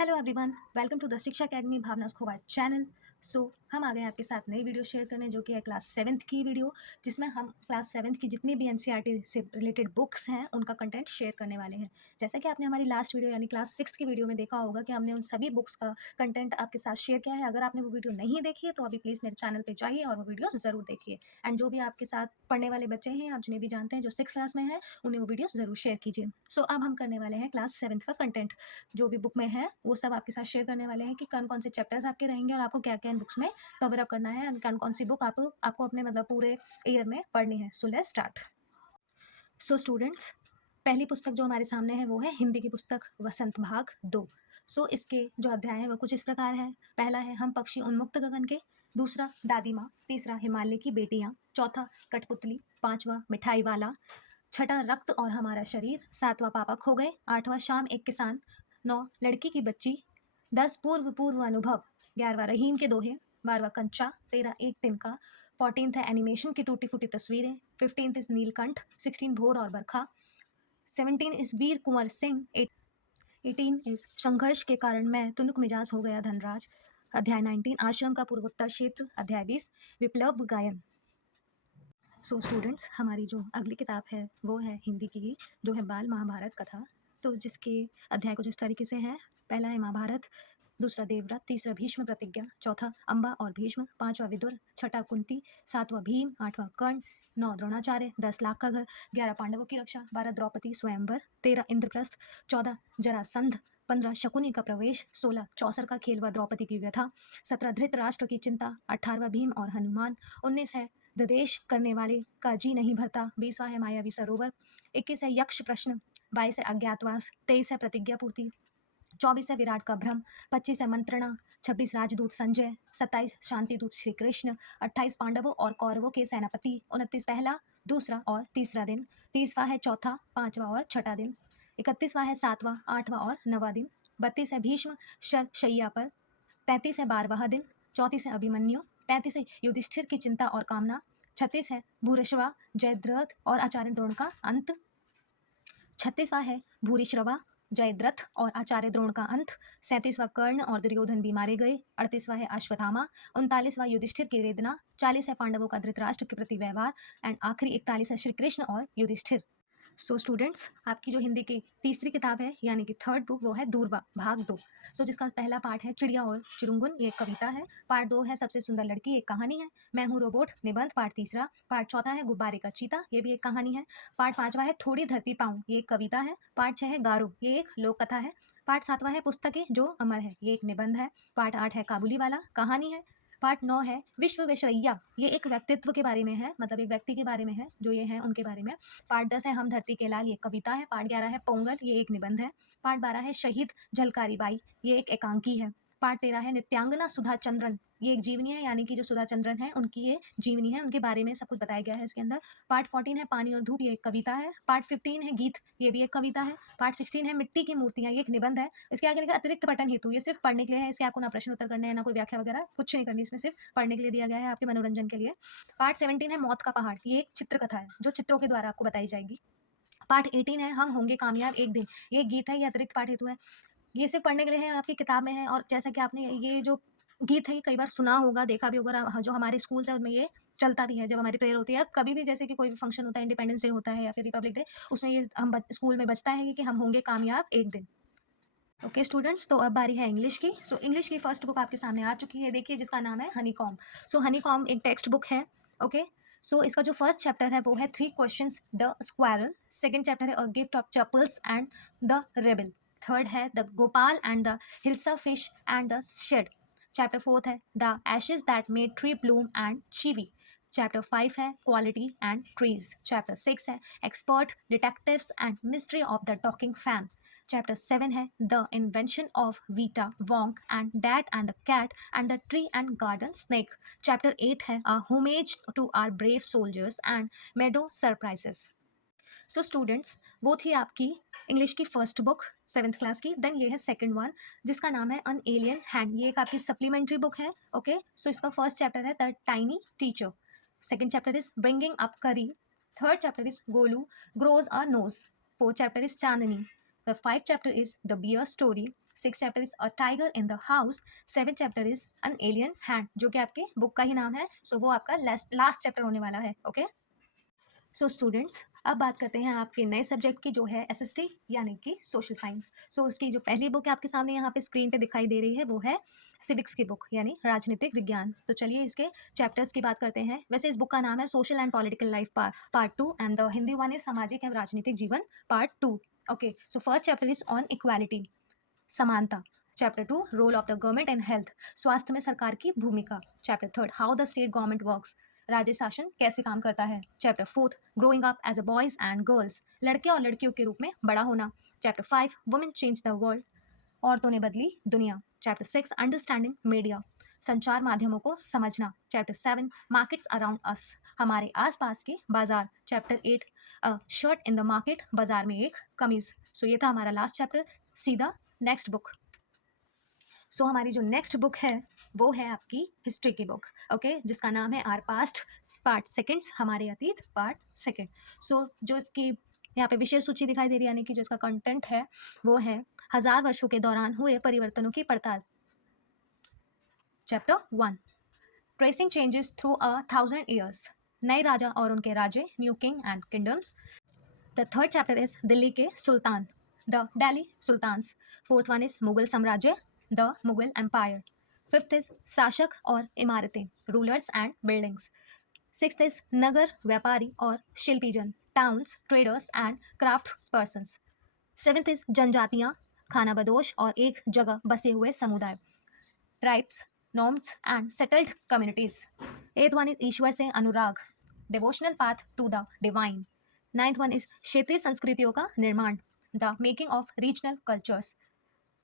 Hello everyone, welcome to the Shiksha academy Bhavna स्कोवा channel. हम आ गए आपके साथ नई वीडियो शेयर करने, जो कि है क्लास सेवन्थ की वीडियो, जिसमें हम क्लास सेवन्थ की जितनी भी एनसीईआरटी से रिलेटेड बुक्स हैं उनका कंटेंट शेयर करने वाले हैं। जैसा कि आपने हमारी लास्ट वीडियो यानी क्लास सिक्स की वीडियो में देखा होगा कि हमने उन सभी बुक्स का कंटेंट आपके साथ शेयर किया है। अगर आपने वो वीडियो नहीं देखी है तो अभी प्लीज़ मेरे चैनल पर जाइए और वो वीडियो ज़रूर देखिए। एंड जो भी आपके साथ पढ़ने वाले बच्चे हैं, आप जिन्हें भी जानते हैं जो सिक्स क्लास में है, उन्हें वो वीडियो ज़रूर शेयर कीजिए। अब हम करने वाले हैं क्लास सेवन्थ का कंटेंट, जो भी बुक में है वो सब आपके साथ शेयर करने वाले हैं कि कौन-कौन से चैप्टर्स आपके रहेंगे और आपको क्या-क्या इन बुक्स में कवर अप करना है एंड कौन-कौन सी बुक आपको अपने मतलब पूरे ईयर में पढ़नी है। So let's start. स्टूडेंट्स, पहली पुस्तक जो हमारे सामने है वो है हिंदी की पुस्तक वसंत भाग 2। इसके जो अध्याय हैं वो कुछ इस प्रकार है। पहला है हम पक्षी उन्मुक्त गगन के, दूसरा दादी माँ, तीसरा हिमालय की बेटियाँ, चौथा कठपुतली, पांचवा मिठाई वाला, छठा रक्त और हमारा शरीर, सातवां पापा खो गए, आठवां शाम एक किसान, 9 लड़की की बच्ची, 10 पूर्व पूर्व अनुभव, 11वां रहीम के दोहे, 12वां कंचा, 13 एक दिन का, 14th है एनिमेशन की टूटी फूटी तस्वीरें, 15th इज नीलकंठ, 16 भोर और बरखा, 17 is Veer Kunwar Singh, 18 is संघर्ष के कारण मैं तुनुक मिजाज हो गया धनराज, अध्याय 19 आश्रम का पूर्वोत्तर क्षेत्र, अध्याय 20 विप्लव गायन। स्टूडेंट्स, हमारी जो अगली किताब है वो है हिंदी की, जो है बाल महाभारत कथा। तो जिसके अध्याय कुछ इस तरीके से है। पहला है महाभारत, दूसरा देवव्रत, तीसरा भीष्म प्रतिज्ञा, चौथा अम्बा और भीष्म, पांचवा विदुर, छठा कुंती, सातवां भीम, आठवां कर्ण, 9 द्रोणाचार्य, 10 लाख का घर, 11 पांडवों की रक्षा, 12 द्रौपदी स्वयंवर, 13 इंद्रप्रस्थ, 14 जरासंध, 15 शकुनी का प्रवेश, 16 चौसर का खेल व द्रौपदी की व्यथा, 17 धृतराष्ट्र की चिंता, 18वां भीम और हनुमान, 19 है देश करने वाले का जी नहीं भरता, 20वां है मायावी सरोवर, 21 है यक्ष प्रश्न, 22 है अज्ञातवास, 23 है प्रतिज्ञा पूर्ति, 24 है विराट का भ्रम, 25 है मंत्रणा, 26 राजदूत संजय, 27 शांतिदूत श्री कृष्ण, 28 पांडवों और कौरवों के सेनापति, 29 पहला, दूसरा और तीसरा दिन, 30वां है चौथा, पांचवा और छठा दिन, 31वां है सातवां, आठवां और नवा दिन, 32 है भीष्म शैया पर, 33 है 12वां दिन, 34 है अभिमन्यु, 35 है युधिष्ठिर की चिंता और कामना, 36 है भूरिश्रवा जयद्रथ और आचार्य द्रोण का अंत, 36वां है भूरिश्रवा जयद्रथ और आचार्य द्रोण का अंत, 37वां कर्ण और दुर्योधन भी मारे गए, 38वां है अश्वत्थामा, 39वां युधिष्ठिर की वेदना, 40 है पांडवों का धृतराष्ट्र के प्रति व्यवहार एंड आखिरी 41 है श्री कृष्ण और युधिष्ठिर। स्टूडेंट्स, आपकी जो हिंदी की तीसरी किताब है यानी कि थर्ड बुक वो है दूरवा भाग 2। जिसका पहला पार्ट है चिड़िया और चुरुंगुन, ये एक कविता है। पार्ट 2 है सबसे सुंदर लड़की, एक कहानी है। मैं हूँ रोबोट निबंध, पार्ट तीसरा। पार्ट चौथा है गुब्बारे का चीता, ये भी एक कहानी है। पार्ट पांचवा है थोड़ी धरती पाऊँ, ये एक कविता है। पार्ट 6 है गारो, ये एक लोक कथा है। पार्ट सातवां है पुस्तकें जो अमर है, ये एक निबंध है। पार्ट 8 है काबुली वाला, कहानी है। पार्ट 9 है विश्व विश्रैया, ये एक व्यक्तित्व के बारे में है, मतलब एक व्यक्ति के बारे में है, जो ये है उनके बारे में। पार्ट 10 है हम धरती के लाल, ये कविता है। पार्ट 11 है पोंगल, ये एक निबंध है। पार्ट 12 है शहीद झलकारी बाई, ये एक एकांकी है। पार्ट 13 है नित्यांगना सुधा चंद्रन, ये एक जीवनी है, यानी कि जो सुधा चंद्रन है उनकी ये जीवनी है, उनके बारे में सब कुछ बताया गया है इसके अंदर। पार्ट 14 है पानी और धूप, ये एक कविता है। पार्ट 15 है गीत, ये भी एक कविता है। पार्ट 16 है मिट्टी की मूर्तियां, ये एक निबंध है। इसके आगे लिखा अतिरिक्त पठन हेतु, ये सिर्फ पढ़ने के लिए है, इसके आपको ना प्रश्न उत्तर करने हैं ना कोई व्याख्या वगैरह, कुछ नहीं करनी, इसमें सिर्फ पढ़ने के लिए दिया गया है, आपके मनोरंजन के लिए। पार्ट 17 है मौत का पहाड़, ये एक चित्रकथा है जो चित्रों के द्वारा आपको बताई जाएगी। पार्ट 18 है हम होंगे कामयाब एक दिन, ये गीत है, ये अतिरिक्त पाठ हेतु है, ये सिर्फ पढ़ने के लिए है, आपकी किताब में है। और जैसा कि आपने ये जो गीत है ये कई बार सुना होगा, देखा भी होगा, जो हमारे स्कूल्स है उनमें ये चलता भी है जब हमारी प्रेयर होती है, कभी भी जैसे कि कोई भी फंक्शन होता है, इंडिपेंडेंस डे होता है या फिर रिपब्लिक डे, उसमें ये हम स्कूल में बजता है कि हम होंगे कामयाब एक दिन। ओके स्टूडेंट्स, तो अब बारी है इंग्लिश की। इंग्लिश की फर्स्ट बुक आपके सामने आ चुकी है, देखिए, जिसका नाम है हनीकॉम। हनीकॉम एक टेक्स्ट बुक है। ओके, इसका जो फर्स्ट चैप्टर है वो है 3 questions the squirrel, second chapter है a gift of chappals and the rebel, third है the Gopal and the hilsa fish and the shade, chapter fourth है the ashes that made tree bloom and chivvy, chapter 5 है quality and trees, chapter 6 है expert detectives and mystery of the talking fan, chapter 7 है the invention of vita wonk and dad and the cat and the tree and garden snake, chapter 8 है a homage to our brave soldiers and meadow surprises. Students, वो थी आपकी English की first book seventh class की। Then ये है second one, जिसका नाम है अन एलियन हैंड, ये एक आपकी सप्लीमेंट्री बुक है। ओके, इसका फर्स्ट चैप्टर है the tiny teacher, second chapter is bringing up Kari, third chapter is Golu grows a nose, fourth chapter is Chandni, the fifth chapter is the bear story, 6th chapter is a tiger in the house, 7th chapter is an alien hand, जो कि आपके book का ही नाम है, सो वो आपका last chapter होने वाला है। ओके, सो स्टूडेंट्स अब बात करते हैं आपके नए सब्जेक्ट की, जो है एसएसटी यानी कि सोशल साइंस। सो उसकी जो पहली बुक आपके सामने यहाँ पे स्क्रीन पे दिखाई दे रही है वो है सिविक्स की बुक यानी राजनीतिक विज्ञान। तो चलिए इसके चैप्टर्स की बात करते हैं। वैसे इस बुक का नाम है social and political life part 2 and the Hindi one is सामाजिक एवं राजनीतिक जीवन part 2। Okay, so first chapter is on equality, समानता। Chapter 2 role of the government and health, स्वास्थ्य में सरकार की भूमिका। Chapter 3 how the state government works, राज्य शासन कैसे काम करता है। Chapter 4 growing up as a boys and girls, लड़के और लड़कियों के रूप में बड़ा होना। Chapter 5 women change the world, औरतों ने बदली दुनिया। चैप्टर 6 अंडरस्टैंडिंग मीडिया, संचार माध्यमों को समझना। चैप्टर 7 मार्केट्स अराउंड अस, हमारे आसपास के बाजार। Chapter 8 shirt in the market, बाजार में एक कमीज। सो ये था हमारा लास्ट चैप्टर। सीधा नेक्स्ट बुक। सो हमारी जो नेक्स्ट बुक है वो है आपकी हिस्ट्री की बुक, ओके, जिसका नाम है आर पास्ट पार्ट सेकेंड्स, हमारे अतीत पार्ट सेकेंड। सो जो इसकी यहाँ पे विशेष सूची दिखाई दे रही है, यानी कि जो इसका कंटेंट है वो है 1000 वर्षों के दौरान हुए परिवर्तनों की पड़ताल। Chapter 1 tracing changes through 1000 years, नए राजा और उनके राज्य, new king and kingdoms. The third chapter is Delhi के सुल्तान, the Delhi sultans. Fourth one is Mughal साम्राज्य, the Mughal empire. Fifth is शासक और इमारतें, rulers and buildings. Sixth is नगर, व्यापारी और शिल्पीजन, towns, traders and craft persons. Seventh is जनजातियाँ, खानाबदोश और एक जगह बसे हुए समुदाय, tribes, nomads and settled communities. Eighth one is ईश्वर से अनुराग, devotional path to the divine. Ninth one is क्षेत्रीय संस्कृतियों का निर्माण, the making of regional cultures.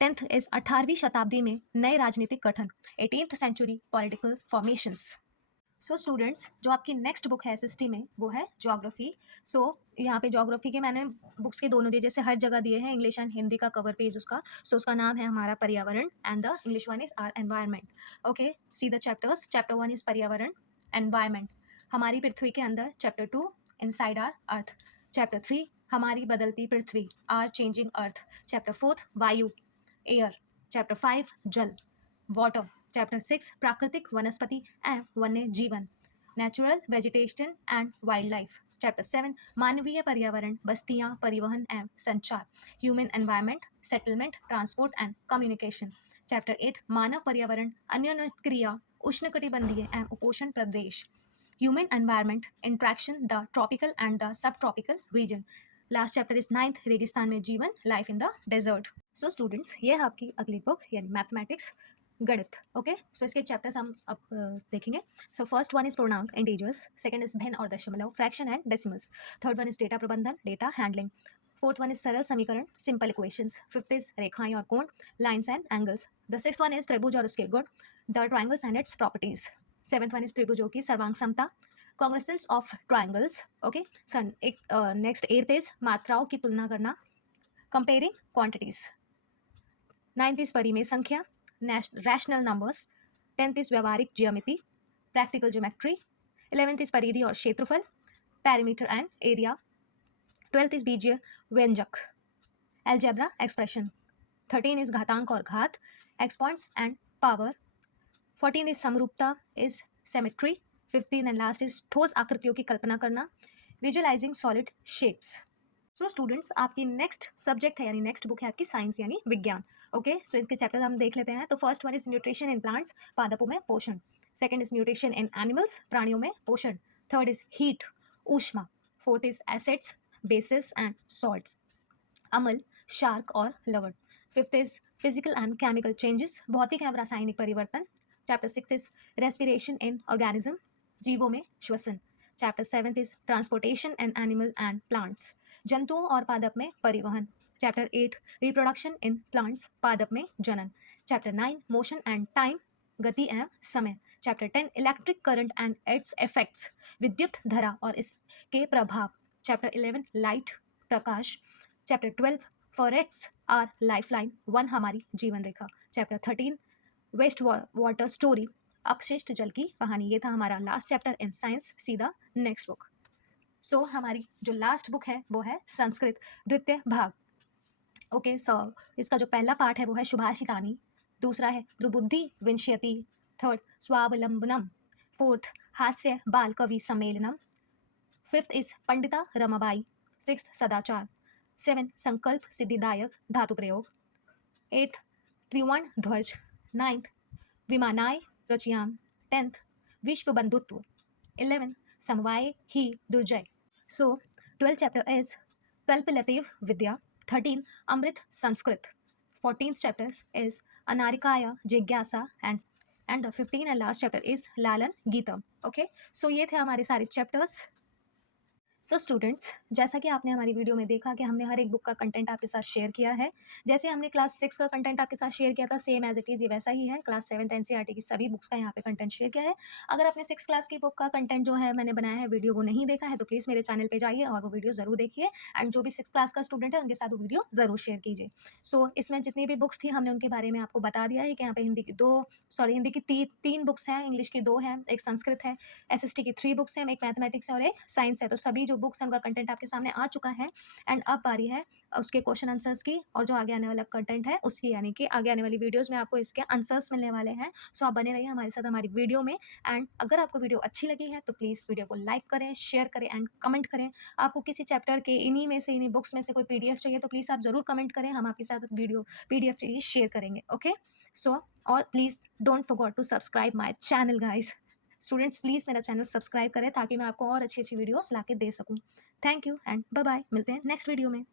10th is 18वीं शताब्दी में नए राजनीतिक गठन, 18th century political formations. So students जो आपकी नेक्स्ट बुक है एसएसटी में वो है ज्योग्राफी। सो यहाँ पे ज्योग्राफी के मैंने बुक्स के दोनों दिए, जैसे हर जगह दिए हैं, इंग्लिश एंड हिंदी का कवर पेज उसका। सो उसका नाम है हमारा पर्यावरण and the English one is our environment. Okay, see the chapters. Chapter 1 is पर्यावरण एनवायरमेंट, हमारी पृथ्वी के अंदर। Chapter 2 inside our earth. Chapter 3 हमारी बदलती पृथ्वी, आर चेंजिंग अर्थ। चैप्टर 4 वायु एयर। चैप्टर 5 जल वाटर। चैप्टर 6 प्राकृतिक वनस्पति एवं वन्य जीवन, natural vegetation and wild life. Chapter 7 मानवीय पर्यावरण, बस्तियां, परिवहन एवं संचार, human environment, settlement, transport and communication. Chapter 8 मानव पर्यावरण, अन्य क्रिया, उष्णकटिबंधीय एवं उपोष्ण प्रदेश, human environment, interaction the tropical and the sub tropical region. Last chapter is 9th रेगिस्तान में जीवन, life in the desert. So students ये है आपकी अगली बुक यानी मैथमेटिक्स, गणित। ओके, सो इसके चैप्टर्स हम अब देखेंगे। सो फर्स्ट वन इज पूर्णांक इंटीजर्स, सेकंड इज भिन्न और दशमलव, fraction and decimals. Third one is data प्रबंधन, data handling. Fourth one is सरल समीकरण, सिंपल इक्वेशंस। फिफ्थ इज रेखाएं और कोण, lines and angles. The sixth one is त्रिभुज और उसके गुण, the triangles and its properties. Seventh one is त्रिभुजों की सर्वांग समता, कॉन्ग्रेसेंस ऑफ ट्राइंगल्स। ओके, सन एक नेक्स्ट एट्थ इज मात्राओं की तुलना करना, कंपेयरिंग क्वांटिटीज। नाइन्थ इज परिमेय संख्या, रैशनल नंबर्स। 10th इज व्यवहारिक ज्यामिति, प्रैक्टिकल ज्योमेट्री। 11th इज परिधि और क्षेत्रफल, perimeter and area. 12th is बीजीय व्यंजक, एल्जेब्रा एक्सप्रेशन। 13 इज घातांक और घात, एक्सपॉन्ट्स एंड पावर। 14 इज समरूपता is symmetry. 15 and last is ठोस आकृतियों की कल्पना करना, visualising solid shapes. So students आपकी नेक्स्ट सब्जेक्ट है यानी नेक्स्ट बुक है आपकी साइंस यानी विज्ञान। ओके, सो इसके चैप्टर हम देख लेते हैं। तो first one is nutrition in plants, पादपों में पोषण। Second is nutrition in animals, प्राणियों में पोषण। थर्ड इज हीट, ऊष्मा। Fourth is acids, basis and salts, अम्ल, शार्क और लवण। Fifth is physical and chemical changes, भौतिक एवं रासायनिक परिवर्तन। Chapter 6 is respiration in organism, जीवों में श्वसन। Chapter 7 is transportation in animal and plants, जंतुओं और पादप में परिवहन। चैप्टर 8 रिप्रोडक्शन इन प्लांट्स, पादप में जनन। चैप्टर 9 मोशन एंड टाइम, गति एवं समय। Chapter 10 electric current and its effects, विद्युत धारा और इसके प्रभाव। चैप्टर 11 लाइट, प्रकाश। चैप्टर 12 फॉरेस्ट्स आर लाइफलाइन, वन हमारी जीवन रेखा। चैप्टर 13 वेस्ट वाटर स्टोरी, अपशिष्ट जल की कहानी। ये था हमारा लास्ट चैप्टर इन साइंस। सीधा नेक्स्ट बुक। सो हमारी जो लास्ट बुक है वो है संस्कृत द्वितीय भाग। ओके, सो इसका जो पहला पार्ट है वो है शुभाषितानी, दूसरा है ध्रुबुद्धि विंशति, थर्ड स्वावलंबनम, फोर्थ हास्य बाल कवि सम्मेलनम, fifth is Pandita Ramabai, sixth सदाचार, सेवन संकल्प सिद्धिदायक धातु प्रयोग, एट्थ त्रिवर्ण ध्वज, नाइन्थ विमानाय रचयाम, टेंथ विश्व बंधुत्व, 11 समवाय ही दुर्जय. So 12th chapter is Kalpalativ Vidya, 13 Amrit Sanskrit, 14th chapter is Anarikaya Jigyasa, and the 15th and last chapter is Lalan Geetam. Okay, so ये थे हमारे सारे chapters. सो स्टूडेंट्स, जैसा कि आपने हमारी वीडियो में देखा कि हमने हर एक बुक का कंटेंट आपके साथ शेयर किया है। जैसे हमने क्लास 6 का कंटेंट आपके साथ शेयर किया था, सेम एज इट इज़ ये वैसा ही है। क्लास 7th एनसीईआरटी की सभी बुक्स का यहाँ पे कंटेंट शेयर किया है। अगर आपने 6 क्लास की बुक का कंटेंट जो है मैंने बनाया है वीडियो वो नहीं देखा है, तो प्लीज़ मेरे चैनल पर जाइए और वो वीडियो ज़रूर देखिए। एंड जो भी 6 क्लास का स्टूडेंट है उनके साथ वो वीडियो ज़रूर शेयर कीजिए। सो इसमें जितनी भी बुक्स थी हमने उनके बारे में आपको बता दिया है कि यहाँ पे हिंदी की तीन बुक्स हैं, इंग्लिश की 2 हैं, एक संस्कृत है, एसएसटी की 3 बुक्स हैं, एक मैथमेटिक्स है और एक साइंस है। तो सभी जो बुक्स हैं उनका कंटेंट आपके सामने आ चुका है। एंड अब बारी है उसके क्वेश्चन आंसर्स की, और जो आगे आने वाला कंटेंट है उसकी, यानी कि आगे आने वाली वीडियोस में आपको इसके आंसर्स मिलने वाले हैं। सो आप बने रहिए हमारे साथ हमारी वीडियो में। एंड अगर आपको वीडियो अच्छी लगी है तो प्लीज़ वीडियो को लाइक करें, शेयर करें एंड कमेंट करें। आपको किसी चैप्टर के इन्हीं बुक्स में से कोई पीडीएफ चाहिए तो प्लीज़ आप ज़रूर कमेंट करें, हम आपके साथ वीडियो पीडीएफ शेयर करेंगे। ओके, सो और please don't forget to subscribe my channel guys. Students please मेरा चैनल सब्सक्राइब करें ताकि मैं आपको और अच्छी अच्छी वीडियोस ला के दे सकूँ। Thank you and bye bye, मिलते हैं नेक्स्ट वीडियो में।